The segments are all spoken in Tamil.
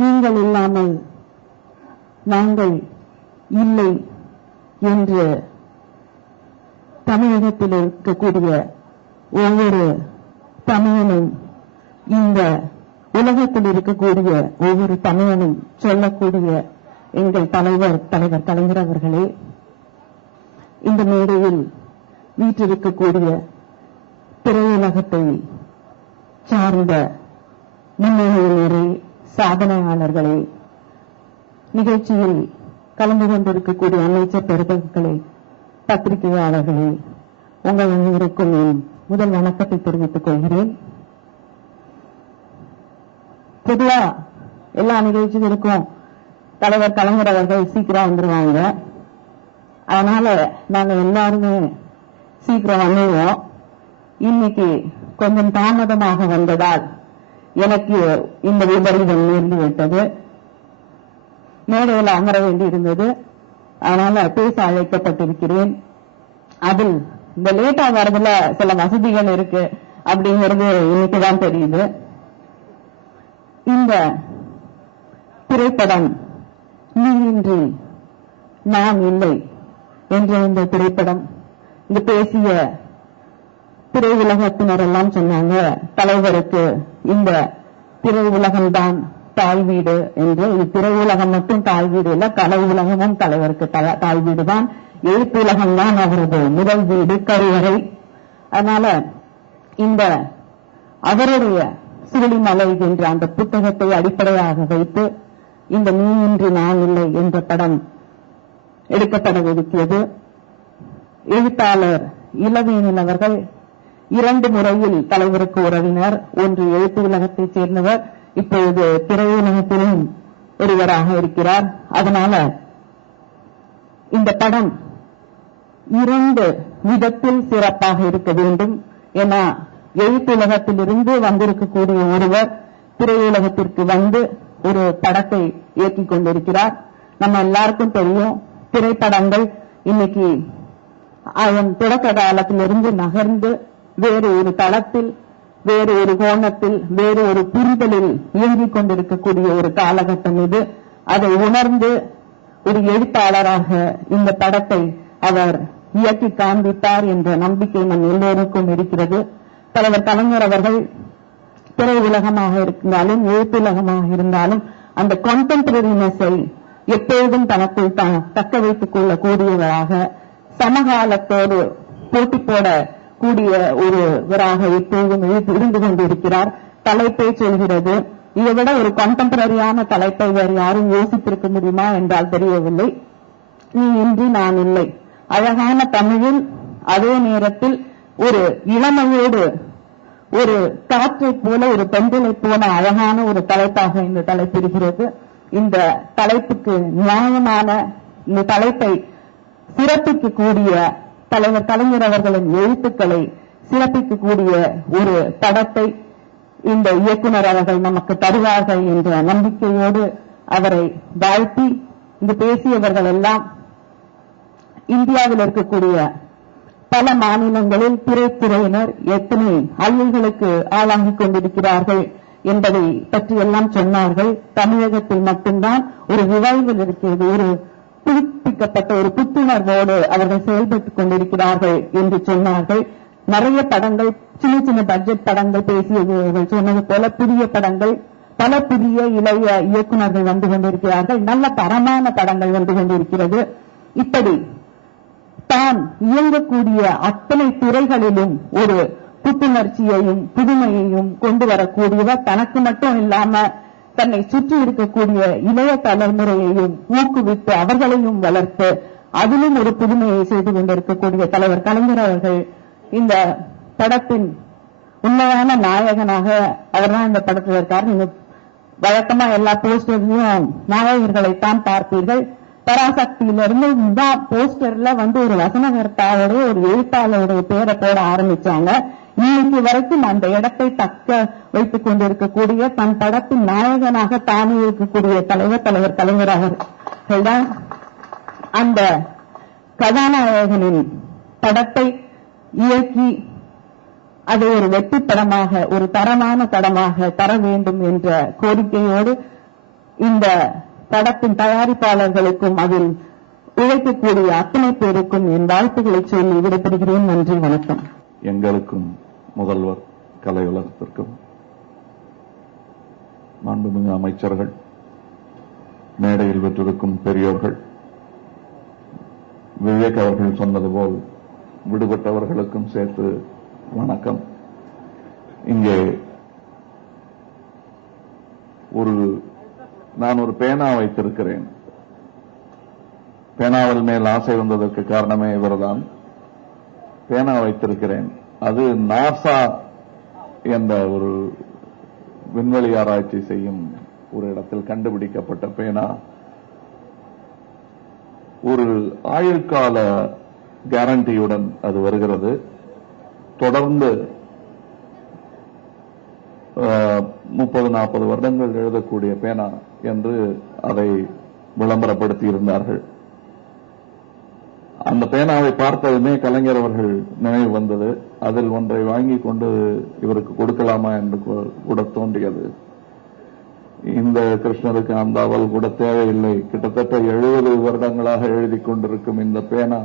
நீங்கள் இல்லாமல் நாங்கள் இல்லை என்று தமிழகத்தில் இருக்கக்கூடிய ஒவ்வொரு தமிழனும், இந்த உலகத்தில் இருக்கக்கூடிய ஒவ்வொரு தமிழனும் சொல்லக்கூடிய எங்கள் தலைவர் கலைஞர் அவர்களே, இந்த மேடையில் வீற்றிருக்கக்கூடிய திரையுலகத்தை சார்ந்த முன்னணியினரே, சாதனையாளர்களே, நிகழ்ச்சியில் கலந்து கொண்டிருக்கக்கூடிய அமைச்சர் பெருமக்களே, பத்திரிகையாளர்களே, உங்கள் அனைவருக்கும் என் முதல் வணக்கத்தை தெரிவித்துக் கொள்கிறேன். பொதுவா எல்லா நிகழ்ச்சிகளுக்கும் தலைவர் கலைஞர் அவர்கள் சீக்கிரம் வந்துருவாங்க. அதனால நாங்க எல்லாருமே சீக்கிரம் வந்துடுவோம். இன்னைக்கு கொஞ்சம் தாமதமாக வந்ததால் எனக்கு இந்த விபரீதம் நேர்ந்து விட்டது. மேடையில் அமர வேண்டி இருந்தது. அதனால பேச அழைக்கப்பட்டிருக்கிறேன். அதில் இந்த லேட்டா வரதுல சில வசதிகள் இருக்கு அப்படிங்கிறது இன்னைக்குதான் தெரியுது. இந்த திரைப்படம் நீரின்றி நான் இல்லை என்ற இந்த திரைப்படம், இந்த பேசிய திரையுலகத்தினர் எல்லாம் சொன்னாங்க, தலைவருக்கு இந்த திரையுலகம்தான் தாய் வீடு என்று. இது திரையுலகம் மட்டும் தாய் வீடு இல்ல, கலை உலகமும் தலைவருக்கு தாய் வீடு தான். எழுத்துலகம் தான் அவரது முதல் வீடு, கருவறை. அதனால இந்த அவருடைய சுருளிமலை என்ற அந்த புத்தகத்தை அடிப்படையாக வைத்து இந்த நீயின்றி நான் இல்லை என்ற படம் எடுக்கப்படவிருக்கிறது. எழுத்தாளர் இளவேனில் அவர்கள் 2 முறையில் தலைவருக்கு உறவினர். ஒன்று எழுத்து உலகத்தைச் சேர்ந்தவர், இப்பொழுது திரையுலகத்திலும் ஒருவராக இருக்கிறார். அதனால இந்த படம் 2 விதத்தில் சிறப்பாக இருக்க வேண்டும். ஏன்னா எழுத்துலகத்திலிருந்து வந்திருக்கக்கூடிய ஒருவர் திரையுலகத்திற்கு வந்து ஒரு படத்தை இயக்கிக் கொண்டிருக்கிறார். நம்ம எல்லாருக்கும் தெரியும், திரைப்படங்கள் இன்னைக்கு அதன் தொடக்க காலத்திலிருந்து நகர்ந்து வேறு ஒரு தளத்தில், வேறு ஒரு கோணத்தில், வேறு ஒரு புரிதலில் இயங்கிக் கொண்டிருக்கக்கூடிய ஒரு காலகட்டம் இது. அதை உணர்ந்து ஒரு எழுத்தாளராக இந்த படத்தை அவர் இயக்கி காண்பித்தார் என்ற நம்பிக்கை நம் எல்லோருக்கும் இருக்கிறது. தலைவர் கலைஞர் அவர்கள் திரையுலகமாக இருந்தாலும் எழுத்துலகமாக இருந்தாலும் அந்த கான்டெம்பரரினஸை எப்பொழுதும் தனக்குள் தக்க வைத்துக் கொள்ளக்கூடியவராக, சமகாலத்தோடு போட்டி போடக்கூடிய ஒருவராக எப்பொழுதும் இருந்து கொண்டிருக்கிறார். தலைப்பை சொல்கிறது. இதை விட ஒரு கான்டெம்பரரியான தலைப்பை வேறு யாரும் யோசித்திருக்க முடியுமா என்றால் தெரியவில்லை. நீ இன்றி நான் இல்லை. அழகான தமிழில், அதே நேரத்தில் ஒரு இளமையோடு, ஒரு காற்றை போல, ஒரு பெண்களை போல அழகான ஒரு தலைப்பாக இந்த தலைப்பு இருக்கிறது. இந்த தலைப்புக்கு நியாயமான, இந்த தலைப்பை சிறப்பிக்கக்கூடிய தலைவர் கலைஞர் அவர்களின் எழுத்துக்களை சிறப்பிக்கக்கூடிய ஒரு படத்தை இந்த இயக்குனர் அவர்கள் நமக்கு தருவார்கள் என்ற நம்பிக்கையோடு அவரை வாழ்த்தி, இங்கு பேசியவர்கள் எல்லாம் இந்தியாவில் இருக்கக்கூடிய பல மாநிலங்களில் திரைத்துறையினர் எத்தனை அல்லல்களுக்கு ஆளாகிக் கொண்டிருக்கிறார்கள் என்பதை பற்றி எல்லாம் சொன்னார்கள். தமிழகத்தில் மட்டும்தான் ஒரு ரிவைவல் இருக்கிறது, ஒரு புதுப்பிக்கப்பட்ட ஒரு புத்துணர்வோடு அவர்கள் செயல்பட்டுக் கொண்டிருக்கிறார்கள் என்று சொன்னார்கள். நிறைய படங்கள், சின்ன சின்ன பட்ஜெட் படங்கள் பேசியவர்கள் சொன்னது போல புதிய படங்கள், பல புதிய இளைய இயக்குநர்கள் வந்து கொண்டிருக்கிறார்கள். நல்ல தரமான படங்கள் வந்து கொண்டிருக்கிறது. இப்படி தான் இயங்கக்கூடிய அத்தனை துறைகளிலும் ஒரு புத்துணர்ச்சியையும் புதுமையையும் கொண்டு வரக்கூடியவர், தனக்கு மட்டும் இல்லாம தன்னை சுற்றி இருக்கக்கூடிய இளைய தலைமுறையையும் ஊக்குவித்து அவர்களையும் வளர்த்து அதிலும் ஒரு புதுமையை செய்து கொண்டிருக்கக்கூடிய தலைவர் கலைஞர் அவர்கள் இந்த படத்தின் உண்மையான நாயகனாக அவர்தான் இந்த படத்தில் இருக்கார். நீங்க வழக்கமா எல்லா போஸ்டர்லயும் நாயகர்களைத்தான் பார்ப்பீர்கள். பராசக்தியிலிருந்து இந்த போஸ்டர்ல ஒரு வசனகர்த்தாவோட ஒரு எழுத்தாளருடைய பேரை போட ஆரம்பிச்சாங்க. இன்னைக்கு வரைக்கும் அந்த இடத்தை தக்க வைத்துக் கொண்டிருக்கக்கூடிய, தன் படத்தின் நாயகனாக தானே இருக்கக்கூடிய தலைவர் கலைஞர் அவர்கள் தான் அந்த கதாநாயகனின் படத்தை இயக்கி அதை ஒரு வெற்றி படமாக, ஒரு தரமான படமாக தர வேண்டும் என்ற கோரிக்கையோடு இந்த படத்தின் தயாரிப்பாளர்களுக்கும் அதில் உழைக்கக்கூடிய அத்தனை பேருக்கும் என் வாழ்த்துக்களை சொல்லி விடைபெறுகிறேன். நன்றி, வணக்கம். எங்களுக்கும் முதல்வர் கலை உலகத்திற்கும் மாண்புமிகு அமைச்சர்கள், மேடையில் பெற்றிருக்கும் பெரியோர்கள், விவேக் அவர்கள் சொன்னது போல் விடுபட்டவர்களுக்கும் சேர்த்து வணக்கம். இங்கே நான் ஒரு பேனா வைத்திருக்கிறேன். பேனாவில் மேல் ஆசை வந்ததற்கு காரணமே இவர்தான். பேனா வைத்திருக்கிறேன். அது நாசா என்ற ஒரு விண்வெளி ஆராய்ச்சி செய்யும் ஒரு இடத்தில் கண்டுபிடிக்கப்பட்ட பேனா. ஒரு ஆயுள்கால கேரண்டியுடன் அது வருகிறது. தொடர்ந்து 30-40 வருடங்கள் எழுதக்கூடிய பேனா என்று அதை விளம்பரப்படுத்தி இருந்தார்கள். அந்த பேனாவை பார்த்ததுமே கலைஞர் அவர்கள் நினைவு வந்தது. அதில் ஒன்றை வாங்கி கொண்டு இவருக்கு கொடுக்கலாமா என்று கூட தோன்றியது. இந்த கிருஷ்ணருக்கு அந்த அவல் கூட தேவையில்லை. கிட்டத்தட்ட 70 வருடங்களாக எழுதி கொண்டிருக்கும் இந்த பேனா,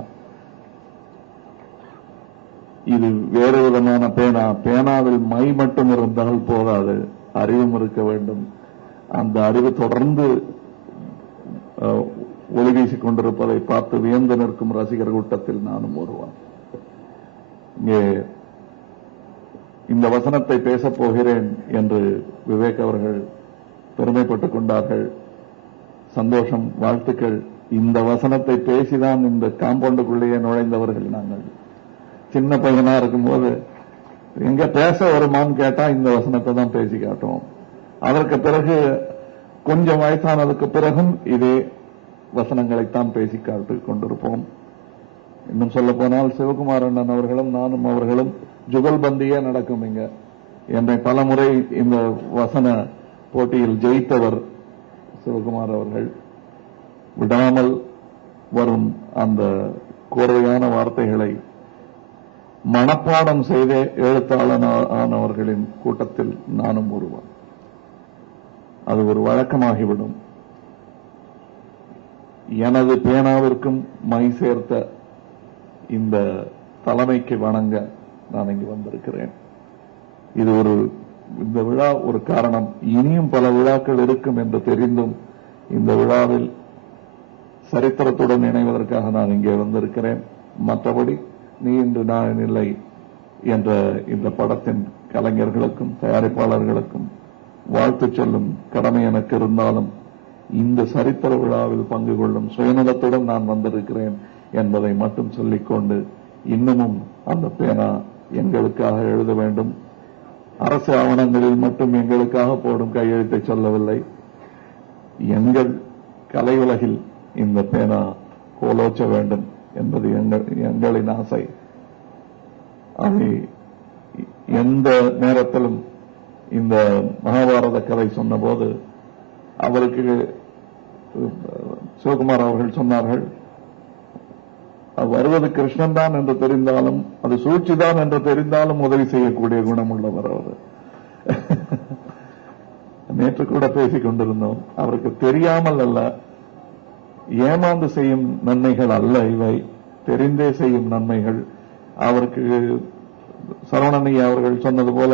இது வேறு விதமான பேனா. பேனாவில் மை மட்டும் இருந்தால் போதாது, அறிவும் இருக்க வேண்டும். அந்த அறிவு தொடர்ந்து ஒளி வீசிக் கொண்டிருப்பதை பார்த்து வியந்து நிற்கும் ரசிகர் கூட்டத்தில் நானும் ஒருவன். இங்கே இந்த வசனத்தை பேசப் போகிறேன் என்று விவேக் அவர்கள் பெருமைப்பட்டுக் கொண்டார்கள். சந்தோஷம், வாழ்த்துக்கள். இந்த வசனத்தை பேசிதான் இந்த காம்பவுண்டுக்குள்ளேயே நுழைந்தவர்கள் நாங்கள். சின்ன பையனா இருக்கும்போது எங்க பேச வருமான்னு கேட்டா இந்த வசனத்தை தான் பேசி காட்டுவோம். அதற்கு பிறகு கொஞ்சம் வயசானதுக்கு பிறகும் இதே வசனங்களைத்தான் பேசி காட்டிக் கொண்டிருப்போம். இன்னும் சொல்ல போனால் சிவகுமார் அண்ணன் அவர்களும் நானும் அவர்களும் ஜுகல்பந்தியே நடக்கும். இங்க என்னை பலமுறை இந்த வசன போட்டியில் ஜெயித்தவர் சிவகுமார் அவர்கள். விடாமல் வரும் அந்த கோர்வையான வார்த்தைகளை மனப்பாடம் செய்தே எழுத்தாளனானவர்களின் கூட்டத்தில் நானும் ஒருவன். அது ஒரு வழக்கமாகிவிடும். எனது பேனாவிற்கும் மை சேர்த்த இந்த தலைமைக்கு வணங்க நான் இங்கு வந்திருக்கிறேன். இது இந்த விழா ஒரு காரணம். இனியும் பல விழாக்கள் இருக்கும் என்று தெரிந்தும் இந்த விழாவில் சரித்திரத்துடன் இணைவதற்காக நான் இங்கே வந்திருக்கிறேன். மற்றபடி நீ இன்று நான் இல்லை என்ற இந்த படத்தின் கலைஞர்களுக்கும் தயாரிப்பாளர்களுக்கும் வாழ்த்து சொல்லும் கடமை எனக்கு இருந்தாலும் இந்த சரித்திர விழாவில் பங்கு கொள்ளும் சுயநலத்துடன் நான் வந்திருக்கிறேன் என்பதை மட்டும் சொல்லிக்கொண்டு, இன்னமும் அந்த பேனா எங்களுக்காக எழுத வேண்டும். அரசு ஆவணங்களில் மட்டும் எங்களுக்காக போடும் கையெழுத்தை சொல்லவில்லை. எங்கள் கலை உலகில் இந்த பேனா கோலோச்ச வேண்டும் என்பது எங்களின் ஆசை. அதை எந்த நேரத்திலும் இந்த மகாபாரத கதை சொன்னபோது அவருக்கு சிவகுமார் அவர்கள் சொன்னார்கள், வருவது கிருஷ்ணன் தான் என்று தெரிந்தாலும், அது சூழ்ச்சிதான் என்று தெரிந்தாலும் உதவி செய்யக்கூடிய குணம் உள்ளவர் அவர். நேற்று கூட பேசிக் கொண்டிருந்தோம். அவருக்கு தெரியாமல் அல்ல, ஏமாந்து செய்யும் நன்மைகள் அல்ல இவை, தெரிந்தே செய்யும் நன்மைகள். அவருக்கு சரவணனி அவர்கள் சொன்னது போல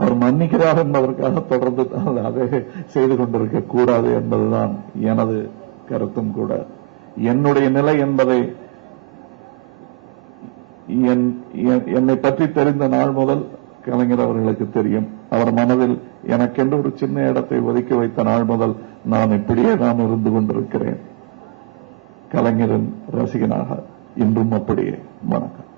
அவர் மன்னிக்கிறார் என்பதற்காக தொடர்ந்து அதை செய்து கொண்டிருக்க கூடாது என்பதுதான் எனது கருத்தும் கூட. என்னுடைய நிலை என்பதை என்னை பற்றி தெரிந்த நாள் முதல் கலைஞர் அவர்களுக்கு தெரியும். அவர் மனதில் எனக்கென்று ஒரு சின்ன இடத்தை ஒதுக்கி வைத்த நாள் முதல் நான் இப்படியே நான் இருந்து கொண்டிருக்கிறேன். கலைஞரின் ரசிகனாக இன்றும் அப்படியே. வணக்கம்.